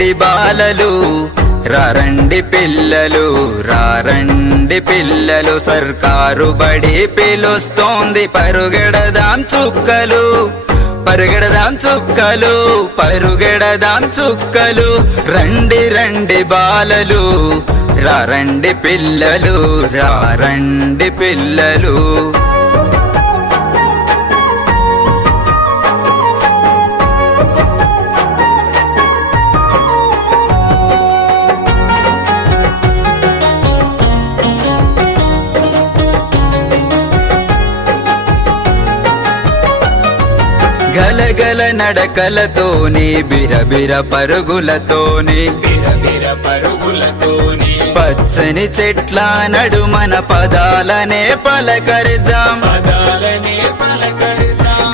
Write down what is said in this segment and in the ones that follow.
రండి బాలలు రండి పిల్లలు రండి పిల్లలు సర్కారు బడి పిలుస్తోంది పరుగెడదాం చుక్కలు పరుగెడదాం చుక్కలు పరుగెడదాం చుక్కలు రండి రండి బాలలు రండి పిల్లలు రండి పిల్లలు గలగల నడకలతోని బిరబిర పరుగులతోని పచ్చని చెట్ల నడుమన పదాలనే పలకరిద్దాం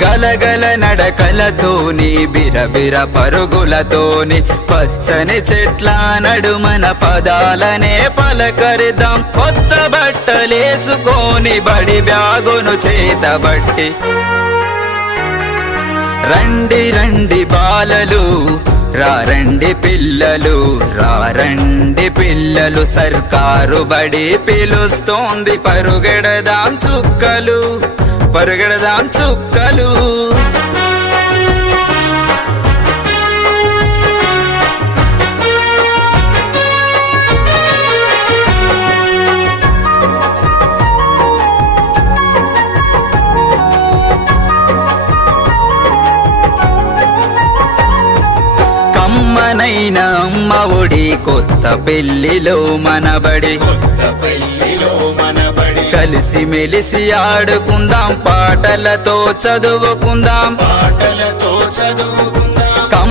గలగల నడకలతోని బిరబిర పరుగులతోని పచ్చని చెట్ల నడుమన పదాలనే పలకరిద్దాం కొత్త బట్టలేసుకొని బడి బ్యాగును చేతబట్టి రండి రండి బాలలు రండి పిల్లలు రండి పిల్లలు సర్కారు బడి పిలుస్తోంది పరుగెడదాం చుక్కలు పరుగెడదాం చుక్కలు కమ్మనైన అమ్మ ఒడి కొత్త పెళ్లిలో మనబడి కలిసి మెలిసి ఆడుకుందాం పాటలతో చదువుకుందాం